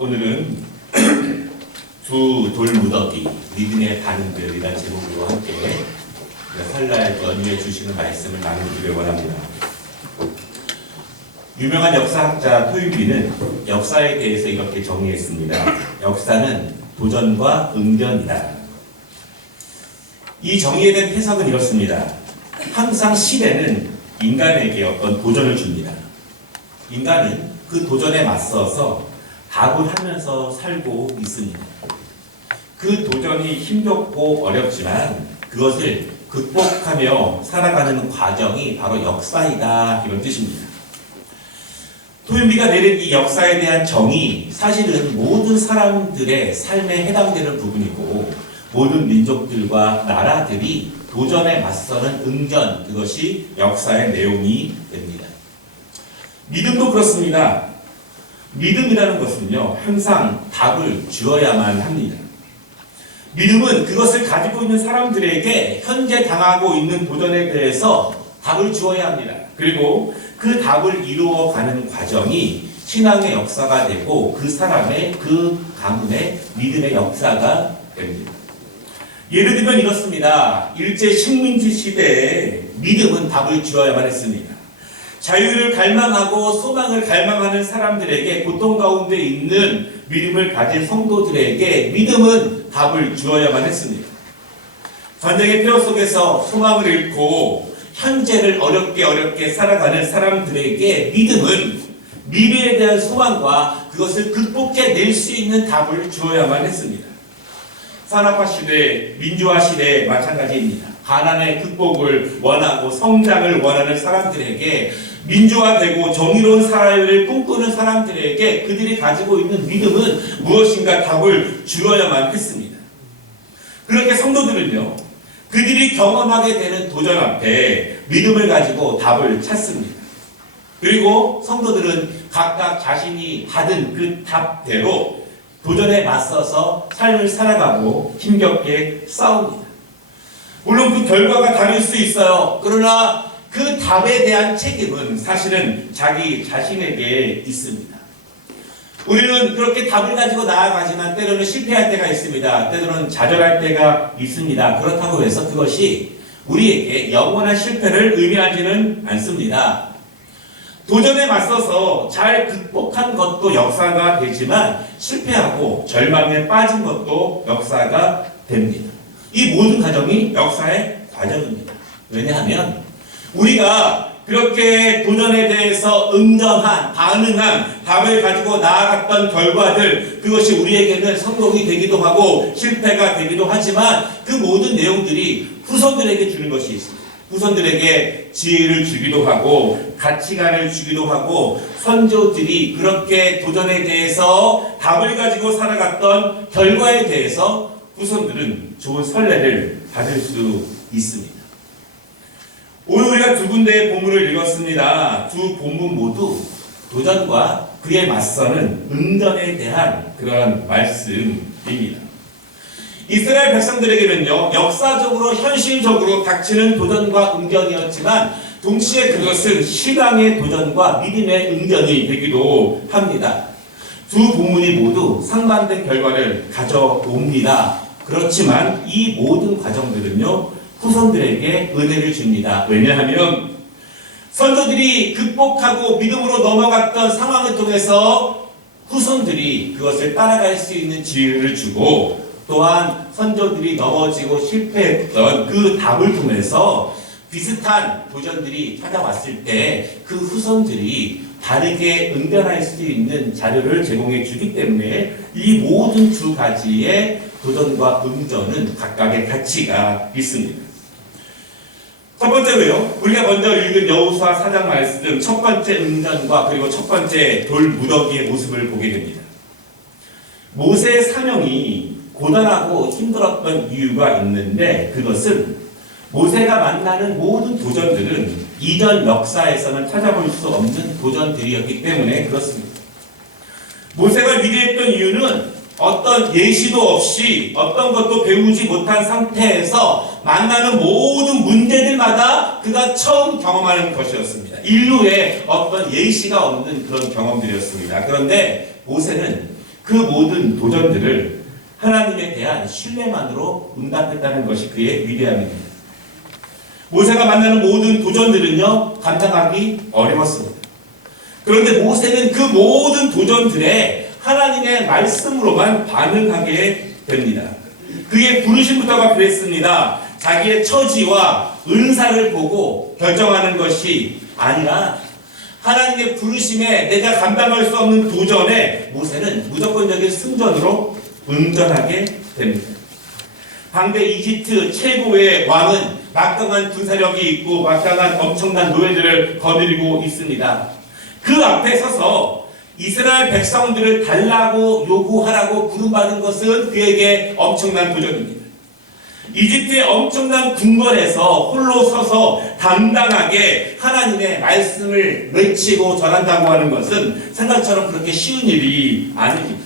오늘은 두 돌무더기 믿음의 반응들이라는 제목으로 함께 설날 연휴에 주시는 말씀을 나누기를 원합니다. 유명한 역사학자 토윤비는 역사에 대해서 이렇게 정의했습니다. 역사는 도전과 응변이다. 이 정의에 대한 해석은 이렇습니다. 항상 시대는 인간에게 어떤 도전을 줍니다. 인간은 그 도전에 맞서서 답을 하면서 살고 있습니다. 그 도전이 힘겹고 어렵지만 그것을 극복하며 살아가는 과정이 바로 역사이다, 이런 뜻입니다. 토윤비가 내린 이 역사에 대한 정의, 사실은 모든 사람들의 삶에 해당되는 부분이고 모든 민족들과 나라들이 도전에 맞서는 응전, 그것이 역사의 내용이 됩니다. 믿음도 그렇습니다. 믿음이라는 것은요, 항상 답을 주어야만 합니다. 믿음은 그것을 가지고 있는 사람들에게 현재 당하고 있는 도전에 대해서 답을 주어야 합니다. 그리고 그 답을 이루어가는 과정이 신앙의 역사가 되고 그 사람의 그 가문의 믿음의 역사가 됩니다. 예를 들면 이렇습니다. 일제 식민지 시대에 믿음은 답을 주어야만 했습니다. 자유를 갈망하고 소망을 갈망하는 사람들에게 고통 가운데 있는 믿음을 가진 성도들에게 믿음은 답을 주어야만 했습니다. 전쟁의 폐허 속에서 소망을 잃고 현재를 어렵게 살아가는 사람들에게 믿음은 미래에 대한 소망과 그것을 극복해낼 수 있는 답을 주어야만 했습니다. 산업화 시대, 민주화 시대 마찬가지입니다. 가난의 극복을 원하고 성장을 원하는 사람들에게, 민주화되고 정의로운 사회를 꿈꾸는 사람들에게 그들이 가지고 있는 믿음은 무엇인가 답을 주어야만 했습니다. 그렇게 성도들은요, 그들이 경험하게 되는 도전 앞에 믿음을 가지고 답을 찾습니다. 그리고 성도들은 각각 자신이 받은 그 답대로 도전에 맞서서 삶을 살아가고 힘겹게 싸웁니다. 물론 그 결과가 다를 수 있어요. 그러나 그 답에 대한 책임은 사실은 자기 자신에게 있습니다. 우리는 그렇게 답을 가지고 나아가지만 때로는 실패할 때가 있습니다. 때로는 좌절할 때가 있습니다. 그렇다고 해서 그것이 우리에게 영원한 실패를 의미하지는 않습니다. 도전에 맞서서 잘 극복한 것도 역사가 되지만 실패하고 절망에 빠진 것도 역사가 됩니다. 이 모든 과정이 역사의 과정입니다. 왜냐하면 우리가 그렇게 도전에 대해서 응전한, 반응한 답을 가지고 나아갔던 결과들, 그것이 우리에게는 성공이 되기도 하고 실패가 되기도 하지만 그 모든 내용들이 후손들에게 주는 것이 있습니다. 후손들에게 지혜를 주기도 하고 가치관을 주기도 하고 선조들이 그렇게 도전에 대해서 답을 가지고 살아갔던 결과에 대해서 후손들은 좋은 선례를 받을 수 있습니다. 오늘 우리가 두 군데의 본문을 읽었습니다. 두 본문 모두 도전과 그에 맞서는 응전에 대한 그런 말씀입니다. 이스라엘 백성들에게는요, 역사적으로 현실적으로 닥치는 도전과 응전이었지만 동시에 그것은 신앙의 도전과 믿음의 응전이 되기도 합니다. 두 본문이 모두 상반된 결과를 가져옵니다. 그렇지만 이 모든 과정들은요, 후손들에게 은혜를 줍니다. 왜냐하면 선조들이 극복하고 믿음으로 넘어갔던 상황을 통해서 후손들이 그것을 따라갈 수 있는 지혜를 주고, 또한 선조들이 넘어지고 실패했던 그 답을 통해서 비슷한 도전들이 찾아왔을 때 그 후손들이 다르게 응변할 수 있는 자료를 제공해 주기 때문에 이 모든 두 가지의 도전과 응전은 각각의 가치가 있습니다. 첫 번째로요, 우리가 먼저 읽은 여호수아 4장 말씀 첫 번째 응전과 그리고 첫 번째 돌무더기의 모습을 보게 됩니다. 모세의 사명이 고단하고 힘들었던 이유가 있는데 그것은 모세가 만나는 모든 도전들은 이전 역사에서는 찾아볼 수 없는 도전들이었기 때문에 그렇습니다. 모세가 위대했던 이유는 어떤 예시도 없이 어떤 것도 배우지 못한 상태에서 만나는 모든 문제들마다 그가 처음 경험하는 것이었습니다. 인류에 어떤 예시가 없는 그런 경험들이었습니다. 그런데 모세는 그 모든 도전들을 하나님에 대한 신뢰만으로 응답했다는 것이 그의 위대함입니다. 모세가 만나는 모든 도전들은요, 감당하기 어려웠습니다. 그런데 모세는 그 모든 도전들에 하나님의 말씀으로만 반응하게 됩니다. 그의 부르심부터가 그랬습니다. 자기의 처지와 은사를 보고 결정하는 것이 아니라 하나님의 부르심에 내가 감당할 수 없는 도전에 모세는 무조건적인 승전으로 응전하게 됩니다. 당대 이집트 최고의 왕은 막강한 군사력이 있고 막강한 엄청난 노예들을 거느리고 있습니다. 그 앞에 서서 이스라엘 백성들을 달라고 요구하라고 부름받은 것은 그에게 엄청난 도전입니다. 이집트의 엄청난 궁궐에서 홀로 서서 당당하게 하나님의 말씀을 외치고 전한다고 하는 것은 생각처럼 그렇게 쉬운 일이 아닙니다.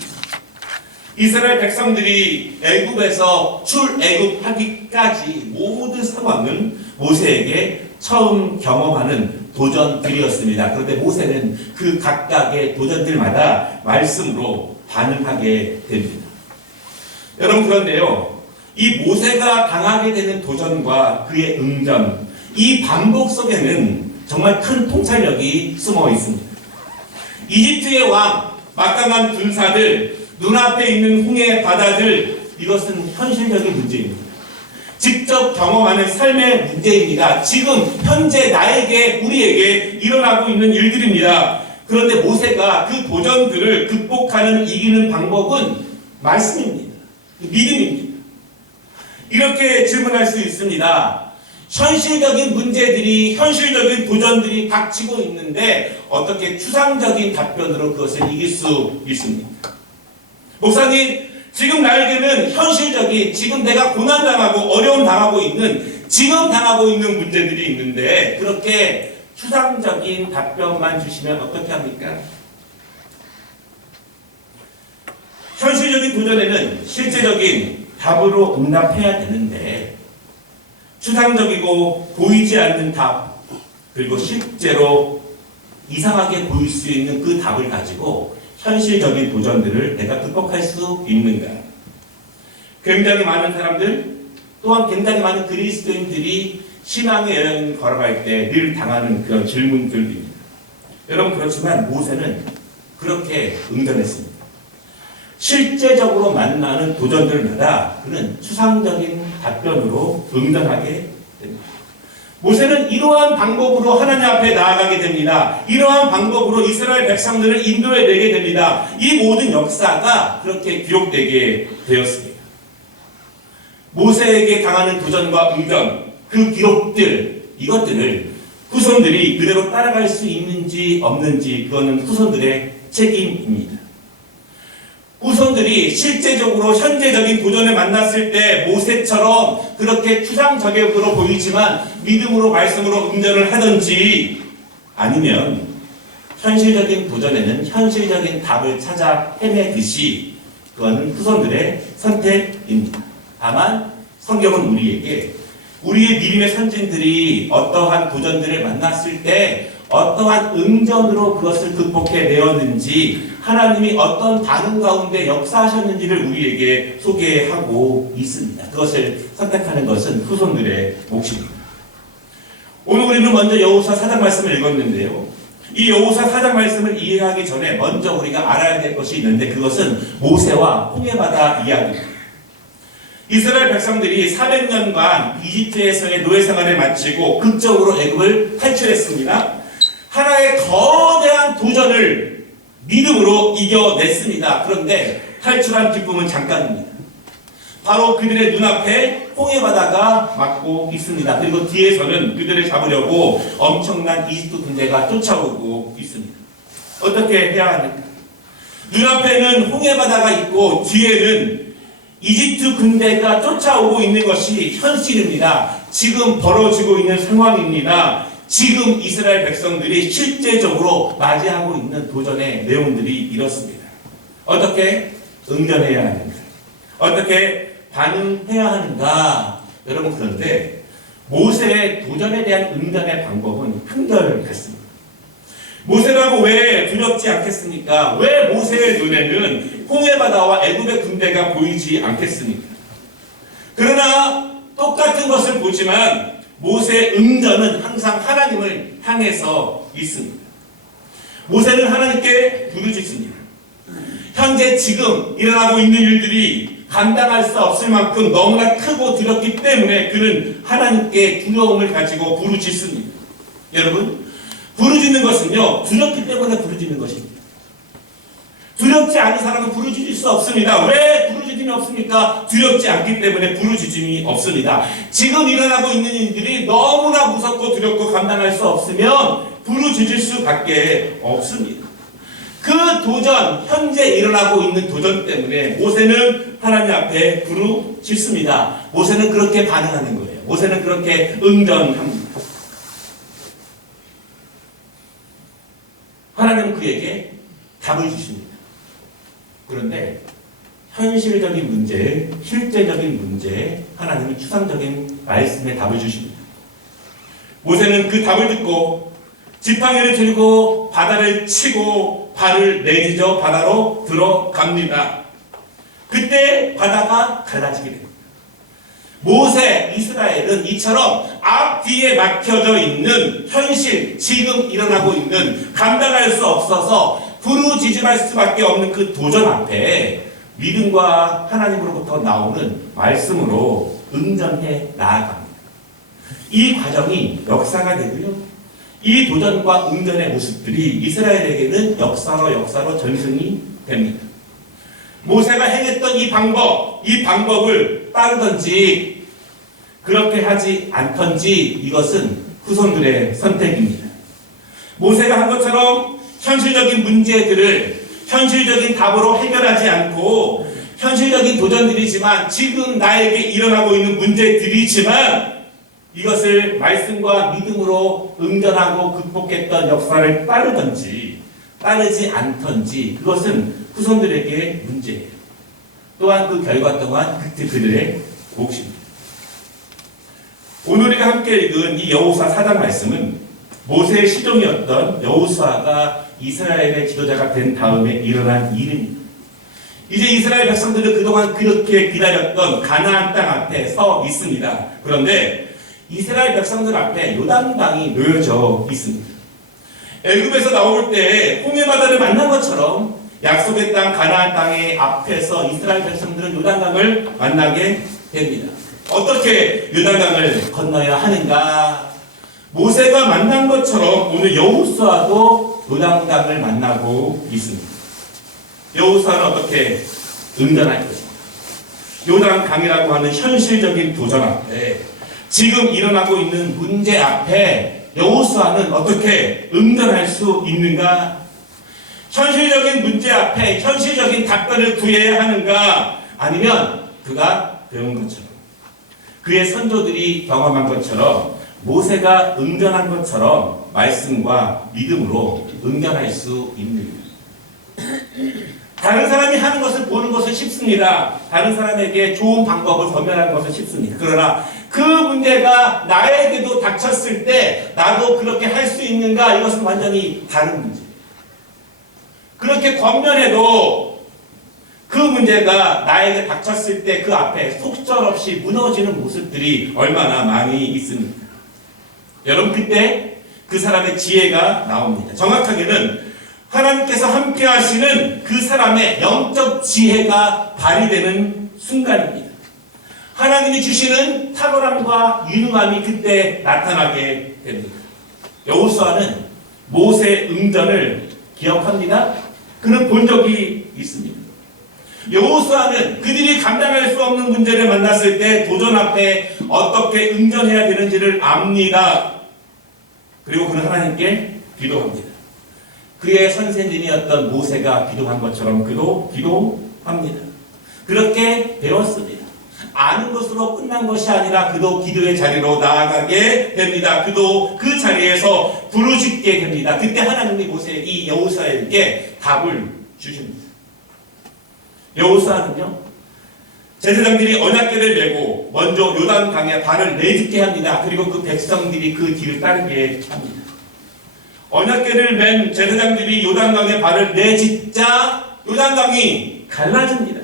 이스라엘 백성들이 애굽에서 출애굽하기까지 모든 상황은 모세에게 처음 경험하는 도전들이었습니다. 그런데 모세는 그 각각의 도전들마다 말씀으로 반응하게 됩니다. 여러분, 그런데요, 이 모세가 당하게 되는 도전과 그의 응전, 이 반복 속에는 정말 큰 통찰력이 숨어 있습니다. 이집트의 왕, 막강한 군사들, 눈앞에 있는 홍해 바다들, 이것은 현실적인 문제입니다. 직접 경험하는 삶의 문제입니다. 지금 현재 나에게, 우리에게 일어나고 있는 일들입니다. 그런데 모세가 그 도전들을 극복하는, 이기는 방법은 말씀입니다. 믿음입니다. 이렇게 질문할 수 있습니다. 현실적인 문제들이, 현실적인 도전들이 닥치고 있는데 어떻게 추상적인 답변으로 그것을 이길 수 있습니까? 목사님, 지금 나에게는 현실적인, 지금 내가 고난당하고 어려움 당하고 있는, 지금 당하고 있는 문제들이 있는데 그렇게 추상적인 답변만 주시면 어떻게 합니까? 현실적인 도전에는 실제적인 답으로 응답해야 되는데 추상적이고 보이지 않는 답, 그리고 실제로 이상하게 보일 수 있는 그 답을 가지고 현실적인 도전들을 내가 극복할 수 있는가? 굉장히 많은 사람들, 또한 굉장히 많은 그리스도인들이 신앙의 여행을 걸어갈 때 늘 당하는 그런 질문들입니다. 여러분, 그렇지만 모세는 그렇게 응전했습니다. 실제적으로 만나는 도전들마다 그는 추상적인 답변으로 응전하게 됩니다. 모세는 이러한 방법으로 하나님 앞에 나아가게 됩니다. 이러한 방법으로 이스라엘 백성들을 인도해내게 됩니다. 이 모든 역사가 그렇게 기록되게 되었습니다. 모세에게 당하는 도전과 응전, 그 기록들, 이것들을 후손들이 그대로 따라갈 수 있는지 없는지, 그거는 후손들의 책임입니다. 후손들이 실제적으로 현재적인 도전을 만났을 때 모세처럼 그렇게 추상적으로 보이지만 믿음으로, 말씀으로 응전을 하든지, 아니면 현실적인 도전에는 현실적인 답을 찾아 헤매듯이, 그거는 후손들의 선택입니다. 다만 성경은 우리에게 우리의 믿음의 선진들이 어떠한 도전들을 만났을 때 어떠한 응전으로 그것을 극복해내었는지, 하나님이 어떤 반응 가운데 역사하셨는지를 우리에게 소개하고 있습니다. 그것을 선택하는 것은 후손들의 몫입니다. 오늘 우리는 먼저 여호수아 4장 말씀을 읽었는데요. 이 여호수아 4장 말씀을 이해하기 전에 먼저 우리가 알아야 될 것이 있는데, 그것은 모세와 홍해바다 이야기입니다. 이스라엘 백성들이 400년간 이집트에서의 노예 생활을 마치고 극적으로 애굽을 탈출했습니다. 하나의 거대한 도전을 믿음으로 이겨냈습니다. 그런데 탈출한 기쁨은 잠깐입니다. 바로 그들의 눈앞에 홍해바다가 막고 있습니다. 그리고 뒤에서는 그들을 잡으려고 엄청난 이집트 군대가 쫓아오고 있습니다. 어떻게 해야 합니까? 눈앞에는 홍해바다가 있고 뒤에는 이집트 군대가 쫓아오고 있는 것이 현실입니다. 지금 벌어지고 있는 상황입니다. 지금 이스라엘 백성들이 실제적으로 맞이하고 있는 도전의 내용들이 이렇습니다. 어떻게 응전해야 하는가? 어떻게 반응해야 하는가? 여러분, 그런데 모세의 도전에 대한 응전의 방법은 한결같습니다. 모세라고 왜 두렵지 않겠습니까? 왜 모세의 눈에는 홍해바다와 애굽의 군대가 보이지 않겠습니까? 그러나 똑같은 것을 보지만 모세의 응전은 항상 하나님을 향해서 있습니다. 모세는 하나님께 부르짖습니다. 현재 지금 일어나고 있는 일들이 감당할 수 없을 만큼 너무나 크고 두렵기 때문에 그는 하나님께 두려움을 가지고 부르짖습니다. 여러분, 부르짖는 것은요, 두렵기 때문에 부르짖는 것입니다. 두렵지 않은 사람은 부르짖을 수 없습니다. 왜 부르짖음이 없습니까? 두렵지 않기 때문에 부르짖음이 없습니다. 지금 일어나고 있는 일들이 너무나 무섭고 두렵고 감당할 수 없으면 부르짖을 수밖에 없습니다. 그 도전, 현재 일어나고 있는 도전 때문에 모세는 하나님 앞에 부르짖습니다. 모세는 그렇게 반응하는 거예요. 모세는 그렇게 응전합니다. 하나님은 그에게 답을 주십니다. 그런데 현실적인 문제, 실제적인 문제, 하나님이 추상적인 말씀에 답을 주십니다. 모세는 그 답을 듣고 지팡이를 들고 바다를 치고 발을 내딛어 바다로 들어갑니다. 그때 바다가 갈라지게 됩니다. 모세, 이스라엘은 이처럼 앞뒤에 막혀져 있는 현실, 지금 일어나고 있는 감당할 수 없어서 부르짖음할 수밖에 없는 그 도전 앞에 믿음과 하나님으로부터 나오는 말씀으로 응전해 나아갑니다. 이 과정이 역사가 되고요. 이 도전과 응전의 모습들이 이스라엘에게는 역사로 전승이 됩니다. 모세가 행했던 이 방법을 따르든지 그렇게 하지 않던지 이것은 후손들의 선택입니다. 모세가 한 것처럼 현실적인 문제들을 현실적인 답으로 해결하지 않고 현실적인 도전들이지만 지금 나에게 일어나고 있는 문제들이지만 이것을 말씀과 믿음으로 응전하고 극복했던 역사를 따르든지 따르지 않던지 그것은 후손들에게 문제예요. 또한 그 결과 또한 그들의 몫입니다. 오늘 우리가 함께 읽은 이 여호수아 4장 말씀은 모세의 시종이었던 여호수아가 이스라엘의 지도자가 된 다음에 일어난 일입니다. 이제 이스라엘 백성들은 그동안 그렇게 기다렸던 가나안 땅 앞에 서 있습니다. 그런데 이스라엘 백성들 앞에 요단강이 놓여져 있습니다. 애굽에서 나올 때 홍해바다를 만난 것처럼 약속의 땅 가나안 땅의 앞에서 이스라엘 백성들은 요단강을 만나게 됩니다. 어떻게 요단강을 건너야 하는가? 모세가 만난 것처럼 오늘 여호수아도 요단강을 만나고 있습니다. 여호수아는 어떻게 응전할 것인가? 요단강이라고 하는 현실적인 도전 앞에 지금 일어나고 있는 문제 앞에 여호수아는 어떻게 응전할 수 있는가? 현실적인 문제 앞에 현실적인 답변을 구해야 하는가? 아니면 그가 배운 것처럼 그의 선조들이 경험한 것처럼 모세가 응전한 것처럼 말씀과 믿음으로 응전할 수 있는가? 다른 사람이 하는 것을 보는 것은 쉽습니다. 다른 사람에게 좋은 방법을 권면하는 것은 쉽습니다. 그러나 그 문제가 나에게도 닥쳤을 때 나도 그렇게 할 수 있는가? 이것은 완전히 다른 문제예요. 그렇게 권면해도 그 문제가 나에게 닥쳤을 때 그 앞에 속절없이 무너지는 모습들이 얼마나 많이 있습니까? 여러분, 그때 그 사람의 지혜가 나옵니다. 정확하게는 하나님께서 함께 하시는 그 사람의 영적 지혜가 발휘되는 순간입니다. 하나님이 주시는 탁월함과 유능함이 그때 나타나게 됩니다. 여호수아는 모세의 응전을 기억합니다. 그는 본 적이 있습니다. 여호수아는 그들이 감당할 수 없는 문제를 만났을 때 도전 앞에 어떻게 응전해야 되는지를 압니다. 그리고 그는 하나님께 기도합니다. 그의 선생님이었던 모세가 기도한 것처럼 그도 기도합니다. 그렇게 배웠습니다. 아는 것으로 끝난 것이 아니라 그도 기도의 자리로 나아가게 됩니다. 그도 그 자리에서 부르짖게 됩니다. 그때 하나님이 이 여호수아에게 답을 주십니다. 여호수아는요, 제사장들이 언약궤를 메고 먼저 요단강에 발을 내딛게 합니다. 그리고 그 백성들이 그 뒤를 따르게 합니다. 언약궤를 맨 제사장들이 요단강에 발을 내딛자 요단강이 갈라집니다.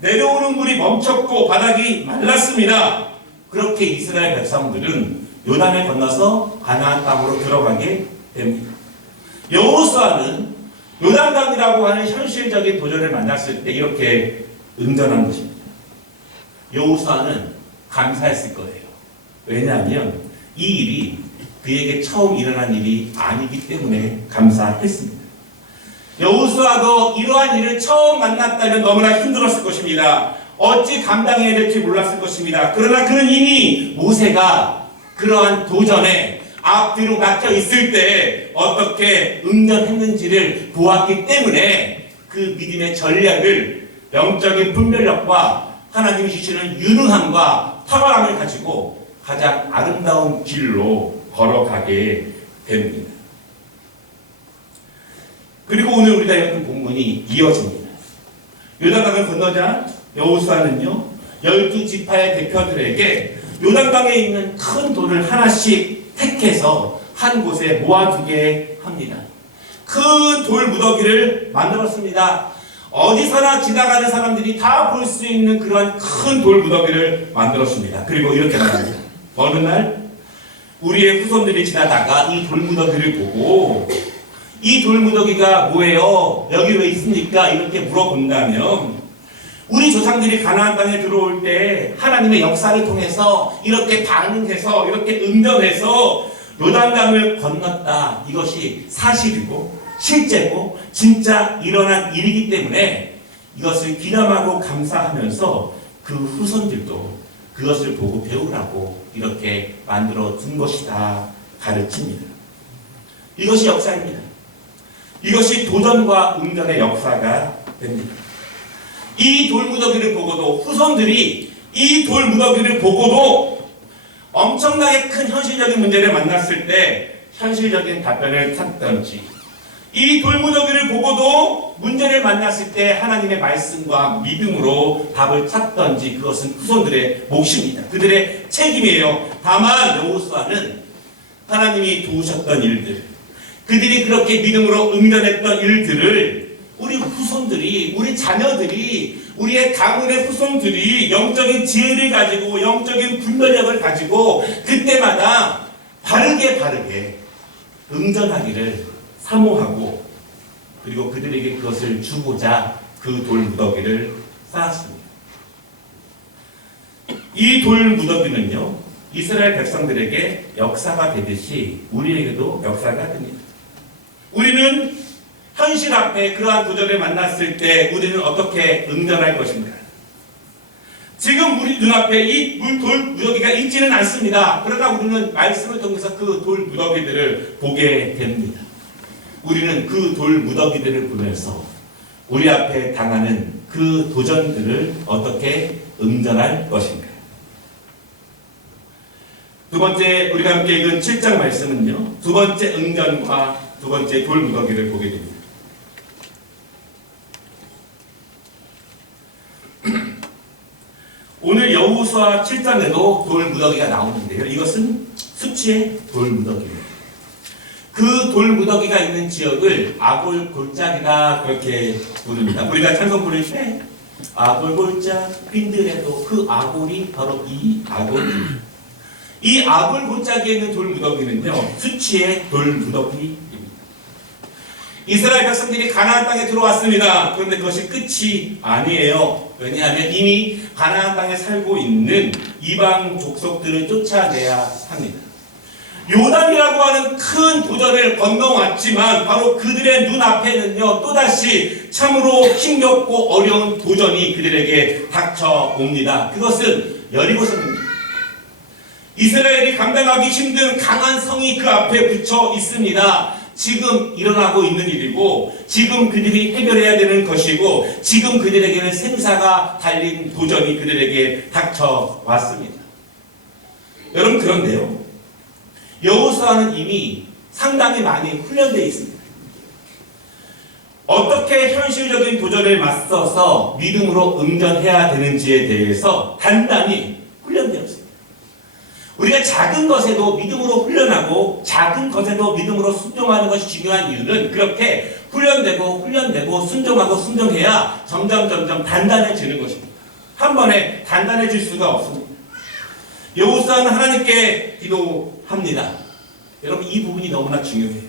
내려오는 물이 멈췄고 바닥이 말랐습니다. 그렇게 이스라엘 백성들은 요단을 건너서 가나안 땅으로 들어가게 됩니다. 여호수아는 요단강이라고 하는 현실적인 도전을 만났을 때 이렇게 응전한 것입니다. 여호수아는 감사했을 거예요. 왜냐하면 이 일이 그에게 처음 일어난 일이 아니기 때문에 감사했습니다. 여호수아도 이러한 일을 처음 만났다면 너무나 힘들었을 것입니다. 어찌 감당해야 될지 몰랐을 것입니다. 그러나 그는 이미 모세가 그러한 도전에 앞뒤로 막혀 있을 때 어떻게 응전했는지를 보았기 때문에 그 믿음의 전략을 영적인 분별력과 하나님이 주시는 유능함과 탁월함을 가지고 가장 아름다운 길로 걸어가게 됩니다. 그리고 오늘 우리가 읽은 본문이 이어집니다. 요단강을 건너자 여호수아는요 12지파의 대표들에게 요단강에 있는 큰 돌을 하나씩 택해서 한 곳에 모아두게 합니다. 큰 돌 무더기를 만들었습니다. 어디서나 지나가는 사람들이 다 볼 수 있는 그러한 큰 돌 무더기를 만들었습니다. 그리고 이렇게 말합니다. 어느 날 우리의 후손들이 지나다가 이 돌 무더기를 보고 이 돌 무더기가 뭐예요? 여기 왜 있습니까? 이렇게 물어본다면 우리 조상들이 가나안 땅에 들어올 때 하나님의 역사를 통해서 이렇게 반응해서 이렇게 응전해서 요단강을 건넜다. 이것이 사실이고 실제고 진짜 일어난 일이기 때문에 이것을 기념하고 감사하면서 그 후손들도 그것을 보고 배우라고 이렇게 만들어 둔 것이다 가르칩니다. 이것이 역사입니다. 이것이 도전과 응전의 역사가 됩니다. 이 돌무더기를 보고도 후손들이 이 돌무더기를 보고도 엄청나게 큰 현실적인 문제를 만났을 때 현실적인 답변을 찾던지 이 돌무더기를 보고도 문제를 만났을 때 하나님의 말씀과 믿음으로 답을 찾던지 그것은 후손들의 몫입니다. 그들의 책임이에요. 다만 여호수아는 하나님이 도우셨던 일들 그들이 그렇게 믿음으로 응전했던 일들을 우리 후손들이 우리 자녀들이 우리의 가문의 후손들이 영적인 지혜를 가지고 영적인 분별력을 가지고 그때마다 바르게 응전하기를 사모하고 그리고 그들에게 그것을 주고자 그 돌 무더기를 쌓았습니다. 이 돌 무더기는요 이스라엘 백성들에게 역사가 되듯이 우리에게도 역사가 됩니다. 우리는 현실 앞에 그러한 도전을 만났을 때 우리는 어떻게 응전할 것인가? 지금 우리 눈앞에 이 돌 무더기가 있지는 않습니다. 그러나 우리는 말씀을 통해서 그 돌 무더기들을 보게 됩니다. 우리는 그 돌 무더기들을 보면서 우리 앞에 당하는 그 도전들을 어떻게 응전할 것인가? 두 번째 우리가 함께 읽은 7장 말씀은요. 두 번째 응전과 두 번째 돌 무더기를 보게 됩니다. 오늘 여호수아 7장에도 돌 무더기가 나오는데요. 이것은 수치의 돌 무더기입니다. 그 돌 무더기가 있는 지역을 아골 골짜기라 그렇게 부릅니다. 우리가 찬송 부를 때 아골 골짜기 빈들에도 그 아골이 바로 이 아골입니다. 이 아골 골짜기에 있는 돌 무더기는요. 수치의 돌 무더기입니다. 이스라엘 백성들이 가나안 땅에 들어왔습니다. 그런데 그것이 끝이 아니에요. 왜냐하면 이미 가나안 땅에 살고 있는 이방 족속들을 쫓아내야 합니다. 요단이라고 하는 큰 도전을 건너왔지만 바로 그들의 눈앞에는요 또다시 참으로 힘겹고 어려운 도전이 그들에게 닥쳐옵니다. 그것은 여리고성입니다. 이스라엘이 감당하기 힘든 강한 성이 그 앞에 붙여 있습니다. 지금 일어나고 있는 일이고 지금 그들이 해결해야 되는 것이고 지금 그들에게는 생사가 달린 도전이 그들에게 닥쳐왔습니다. 여러분 그런데요. 여호수아는 이미 상당히 많이 훈련되어 있습니다. 어떻게 현실적인 도전을 맞서서 믿음으로 응전해야 되는지에 대해서 단단히 훈련되었습니다. 우리가 작은 것에도 믿음으로 훈련하고 작은 것에도 믿음으로 순종하는 것이 중요한 이유는 그렇게 훈련되고 순종해야 점점 단단해지는 것입니다. 한 번에 단단해질 수가 없습니다. 여호수아는 하나님께 기도합니다. 여러분, 이 부분이 너무나 중요해요.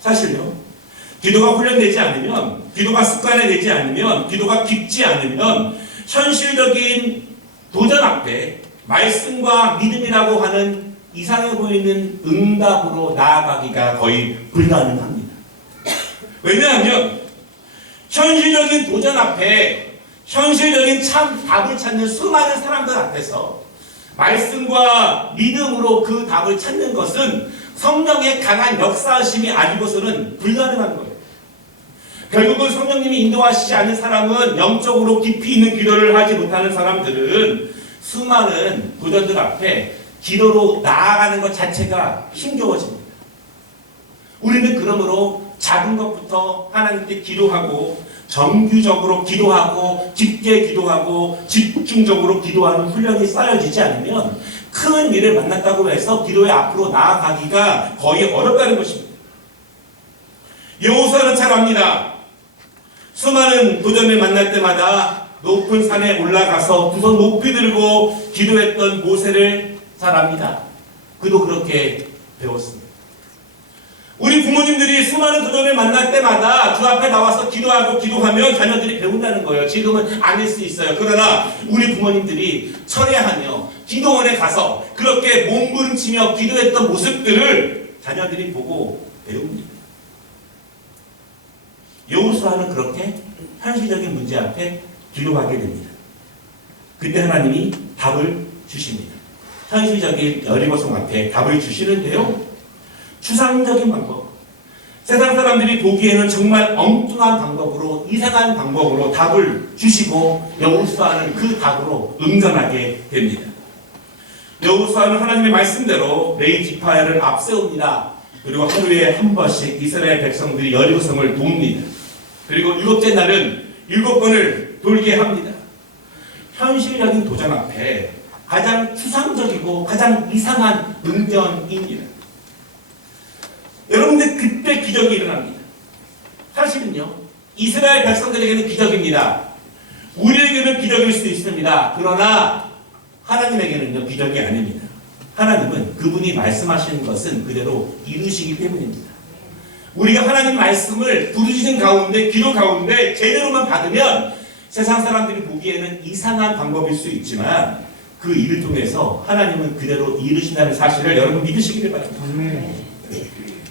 사실요, 기도가 훈련되지 않으면, 기도가 습관화되지 않으면, 기도가 깊지 않으면 현실적인 도전 앞에 말씀과 믿음이라고 하는 이상해 보이는 응답으로 나아가기가 거의 불가능합니다. 왜냐하면 현실적인 도전 앞에 현실적인 참 답을 찾는 수많은 사람들 앞에서 말씀과 믿음으로 그 답을 찾는 것은 성령의 강한 역사하심이 아니고서는 불가능한 거예요. 결국은 성령님이 인도하시지 않는 사람은, 영적으로 깊이 있는 기도를 하지 못하는 사람들은 수많은 도전들 앞에 기도로 나아가는 것 자체가 힘겨워집니다. 우리는 그러므로 작은 것부터 하나님께 기도하고, 정규적으로 기도하고, 깊게 기도하고, 집중적으로 기도하는 훈련이 쌓여지지 않으면 큰 일을 만났다고 해서 기도의 앞으로 나아가기가 거의 어렵다는 것입니다. 여호수아는 잘 압니다. 수많은 도전을 만날 때마다 높은 산에 올라가서 두 손 높이 들고 기도했던 모세를 잘 압니다. 그도 그렇게 배웠습니다. 우리 부모님들이 수많은 도전을 만날 때마다 주 앞에 나와서 기도하면 자녀들이 배운다는 거예요. 지금은 아닐 수 있어요. 그러나 우리 부모님들이 철회하며 기도원에 가서 그렇게 몸부림치며 기도했던 모습들을 자녀들이 보고 배웁니다. 여호수아는 그렇게 현실적인 문제 앞에 기도하게 됩니다. 그때 하나님이 답을 주십니다. 현실적인 여리고성 앞에 답을 주시는데요, 추상적인 방법, 세상 사람들이 보기에는 정말 엉뚱한 방법으로, 이상한 방법으로 답을 주시고 여호수아는 그 답으로 응전하게 됩니다. 여호수아는 하나님의 말씀대로 레위 지파를 앞세웁니다. 그리고 하루에 한 번씩 이스라엘 백성들이 여리고성을 돕니다. 그리고 7째 날은 7번을 돌게 합니다. 현실적인 도전 앞에 가장 추상적이고 가장 이상한 응전입니다. 여러분들, 그때 기적이 일어납니다. 사실은요, 이스라엘 백성들에게는 기적입니다. 우리에게는 기적일 수 있습니다. 그러나 하나님에게는요, 기적이 아닙니다. 하나님은 그분이 말씀하시는 것은 그대로 이루시기 때문입니다. 우리가 하나님 말씀을 부르짖는 가운데, 기도 가운데 제대로만 받으면 세상 사람들이 보기에는 이상한 방법일 수 있지만 그 일을 통해서 하나님은 그대로 이루신다는 사실을 여러분 믿으시기를 바랍니다.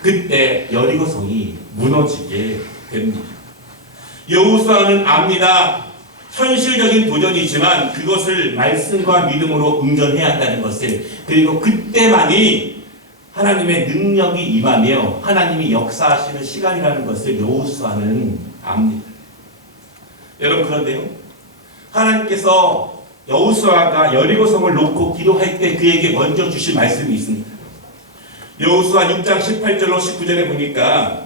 그때 여리고성이 무너지게 됩니다. 여호수아는 압니다. 현실적인 도전이지만 그것을 말씀과 믿음으로 응전해야 한다는 것을, 그리고 그때만이 하나님의 능력이 임하며 하나님이 역사하시는 시간이라는 것을 여호수아는 압니다. 여러분, 그런데요, 하나님께서 여호수아가 여리고성을 놓고 기도할 때 그에게 먼저 주신 말씀이 있습니다. 여호수아 6장 18절로 19절에 보니까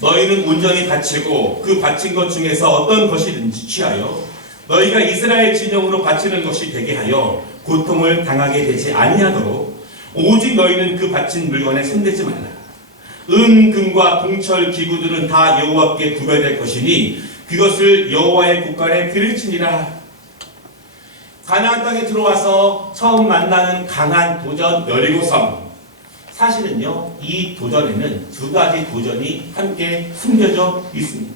너희는 온전히 바치고 그 바친 것 중에서 어떤 것이든지 취하여 너희가 이스라엘 진영으로 바치는 것이 되게 하여 고통을 당하게 되지 아니하도록 오직 너희는 그 바친 물건에 손대지 말라. 은, 금과 동철 기구들은 다 여호와께 구별될 것이니 그것을 여호와의 곳간에 드릴지니라. 가나안 땅에 들어와서 처음 만나는 강한 도전 여리고성. 사실은요, 이 도전에는 두 가지 도전이 함께 숨겨져 있습니다.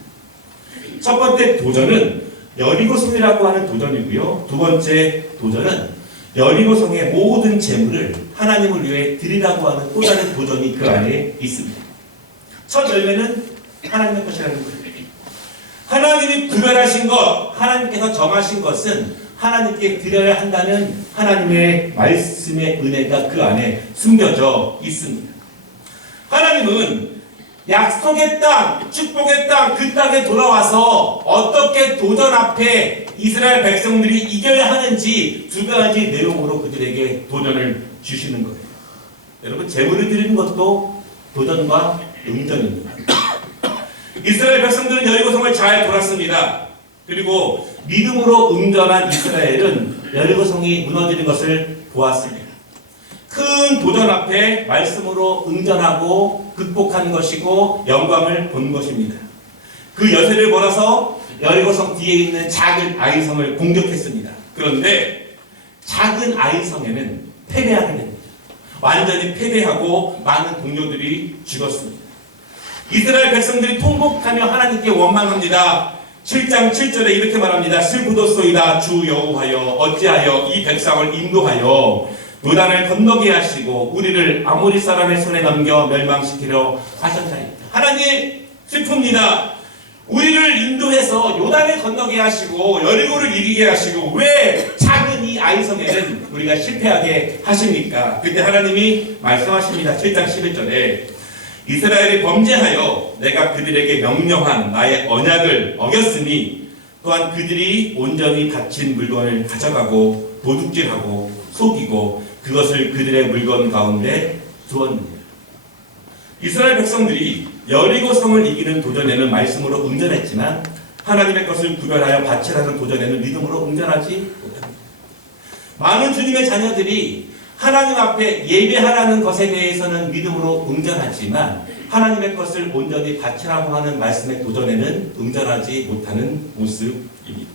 첫 번째 도전은 여리고성이라고 하는 도전이고요. 두 번째 도전은 여리고성의 모든 재물을 하나님을 위해 드리라고 하는 또 다른 도전이 그 안에 있습니다. 첫 열매는 하나님의 것이라는 거예요. 하나님이 구별하신 것, 하나님께서 정하신 것은 하나님께 드려야 한다는 하나님의 말씀의 은혜가 그 안에 숨겨져 있습니다. 하나님은 약속의 땅, 축복의 땅, 그 땅에 돌아와서 어떻게 도전 앞에 이스라엘 백성들이 이겨야 하는지 두 가지 내용으로 그들에게 도전을 주시는 거예요. 여러분, 제물을 드리는 것도 도전과 응전입니다. 이스라엘 백성들은 여리고성을 잘 돌았습니다. 그리고 믿음으로 응전한 이스라엘은 여리고성이 무너지는 것을 보았습니다. 큰 도전 앞에 말씀으로 응전하고 극복한 것이고 영광을 본 것입니다. 그 여세를 몰아서 여리고성 뒤에 있는 작은 아이성을 공격했습니다. 그런데 작은 아이성에는 패배하게 됩니다. 완전히 패배하고 많은 동료들이 죽었습니다. 이스라엘 백성들이 통곡하며 하나님께 원망합니다. 7장 7절에 이렇게 말합니다. 슬프도소이다 주 여호와여 어찌하여 이 백성을 인도하여 요단을 건너게 하시고 우리를 아모리 사람의 손에 넘겨 멸망시키려 하셨나이까. 하나님 슬픕니다. 우리를 인도해서 요단을 건너게 하시고 여리고를 이기게 하시고 왜 작은 이 아이성에는 우리가 실패하게 하십니까? 그때 하나님이 말씀하십니다. 7장 11절에 이스라엘이 범죄하여 내가 그들에게 명령한 나의 언약을 어겼으니 또한 그들이 온전히 바친 물건을 가져가고 도둑질하고 속이고 그것을 그들의 물건 가운데 두었느니라. 이스라엘 백성들이 여리고성을 이기는 도전에는 말씀으로 응전했지만 하나님의 것을 구별하여 바치라는 도전에는 믿음으로 응전하지 못합니다. 많은 주님의 자녀들이 하나님 앞에 예배하라는 것에 대해서는 믿음으로 응전하지만 하나님의 것을 온전히 바치라고 하는 말씀의 도전에는 응전하지 못하는 모습입니다.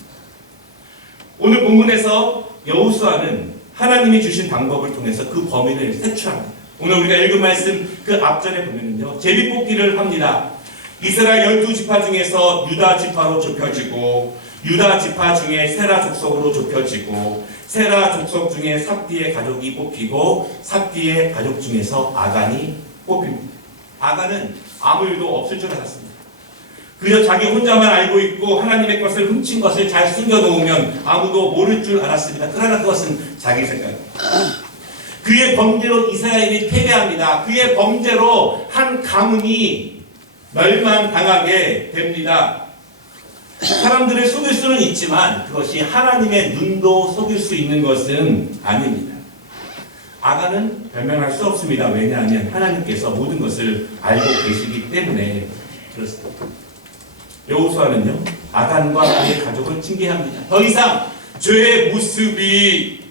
오늘 본문에서 여호수아는 하나님이 주신 방법을 통해서 그 범위를 세출합니다. 오늘 우리가 읽은 말씀 그 앞전에 보면요, 제비뽑기를 합니다. 이스라엘 12지파 중에서 유다 지파로 좁혀지고 유다 지파 중에 세라 족속으로 좁혀지고 세라 족속 중에 삽디의 가족이 뽑히고 삽디의 가족 중에서 아간이 뽑힙니다. 아간은 아무 일도 없을 줄 알았습니다. 그저 자기 혼자만 알고 있고 하나님의 것을 훔친 것을 잘 숨겨놓으면 아무도 모를 줄 알았습니다. 그러나 그것은 자기 생각입니다. 그의 범죄로 이스라엘이 패배합니다. 그의 범죄로 한 가문이 멸망당하게 됩니다. 사람들을 속일 수는 있지만 그것이 하나님의 눈도 속일 수 있는 것은 아닙니다. 아간은 변명할 수 없습니다. 왜냐하면 하나님께서 모든 것을 알고 계시기 때문에 그렇습니다. 여호수아는요, 아간과 그의 가족을 징계합니다. 더 이상 죄의 모습이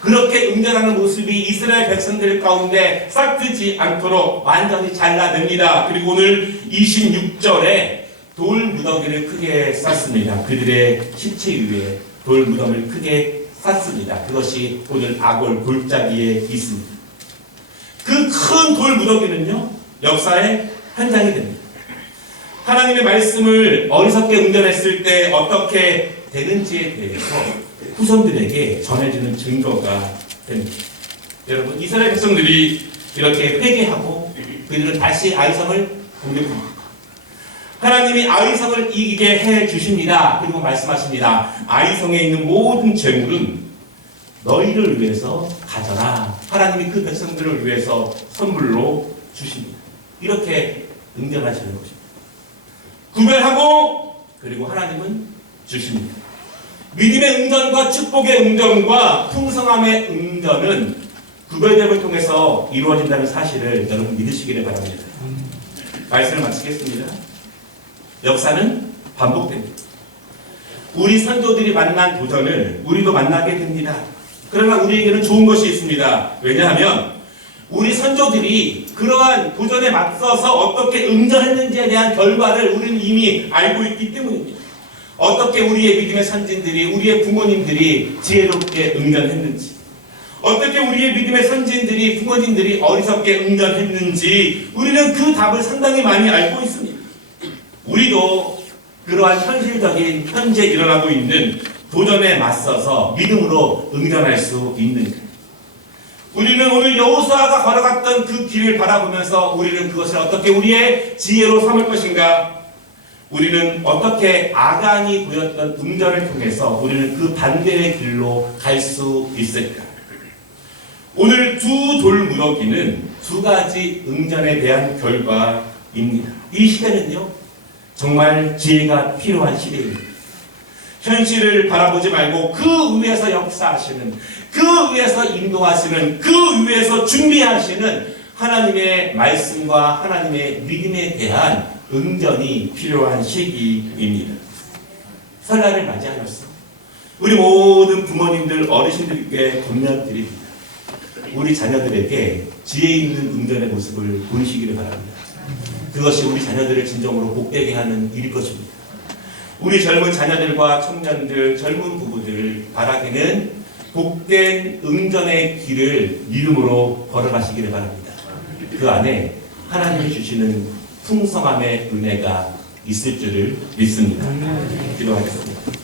그렇게 응전하는 모습이 이스라엘 백성들 가운데 싹트지 않도록 완전히 잘라냅니다. 그리고 오늘 26절에 돌 무더기를 크게 쌓습니다. 그들의 시체 위에 돌 무덤을 크게 쌓습니다. 그것이 오늘 아골 골짜기에 있습니다. 그 큰 돌 무더기는요, 역사의 현장이 됩니다. 하나님의 말씀을 어리석게 응전했을 때 어떻게 되는지에 대해서 후손들에게 전해주는 증거가 됩니다. 여러분, 이스라엘 백성들이 이렇게 회개하고 그들은 다시 아이성을 공격합니다. 하나님이 아이성을 이기게 해 주십니다. 그리고 말씀하십니다. 아이성에 있는 모든 재물은 너희를 위해서 가져라. 하나님이 그 백성들을 위해서 선물로 주십니다. 이렇게 응전하시는 것입니다. 구별하고 그리고 하나님은 주십니다. 믿음의 응전과 축복의 응전과 풍성함의 응전은 구별됨을 통해서 이루어진다는 사실을 여러분 믿으시기를 바랍니다. 말씀을 마치겠습니다. 역사는 반복됩니다. 우리 선조들이 만난 도전을 우리도 만나게 됩니다. 그러나 우리에게는 좋은 것이 있습니다. 왜냐하면 우리 선조들이 그러한 도전에 맞서서 어떻게 응전했는지에 대한 결과를 우리는 이미 알고 있기 때문입니다. 어떻게 우리의 믿음의 선진들이, 우리의 부모님들이 지혜롭게 응전했는지, 어떻게 우리의 믿음의 선진들이, 부모님들이 어리석게 응전했는지 우리는 그 답을 상당히 많이 알고 있습니다. 우리도 그러한 현실적인 현재 일어나고 있는 도전에 맞서서 믿음으로 응전할 수 있는가? 우리는 오늘 여호수아가 걸어갔던 그 길을 바라보면서 우리는 그것을 어떻게 우리의 지혜로 삼을 것인가? 우리는 어떻게 아간이 보였던 응전을 통해서 우리는 그 반대의 길로 갈 수 있을까? 오늘 두 돌무더기는 두 가지 응전에 대한 결과입니다. 이 시대는요, 정말 지혜가 필요한 시대입니다. 현실을 바라보지 말고 그 위에서 역사하시는, 그 위에서 인도하시는, 그 위에서 준비하시는 하나님의 말씀과 하나님의 믿음에 대한 응전이 필요한 시기입니다. 설날을 맞이하였어. 우리 모든 부모님들, 어르신들께 권면드립니다. 우리 자녀들에게 지혜 있는 응전의 모습을 보이시기를 바랍니다. 그것이 우리 자녀들을 진정으로 복되게 하는 일일 것입니다. 우리 젊은 자녀들과 청년들, 젊은 부부들 바라기는 복된 응전의 길을 믿음으로 걸어가시기를 바랍니다. 그 안에 하나님이 주시는 풍성함의 은혜가 있을 줄을 믿습니다. 기도하겠습니다.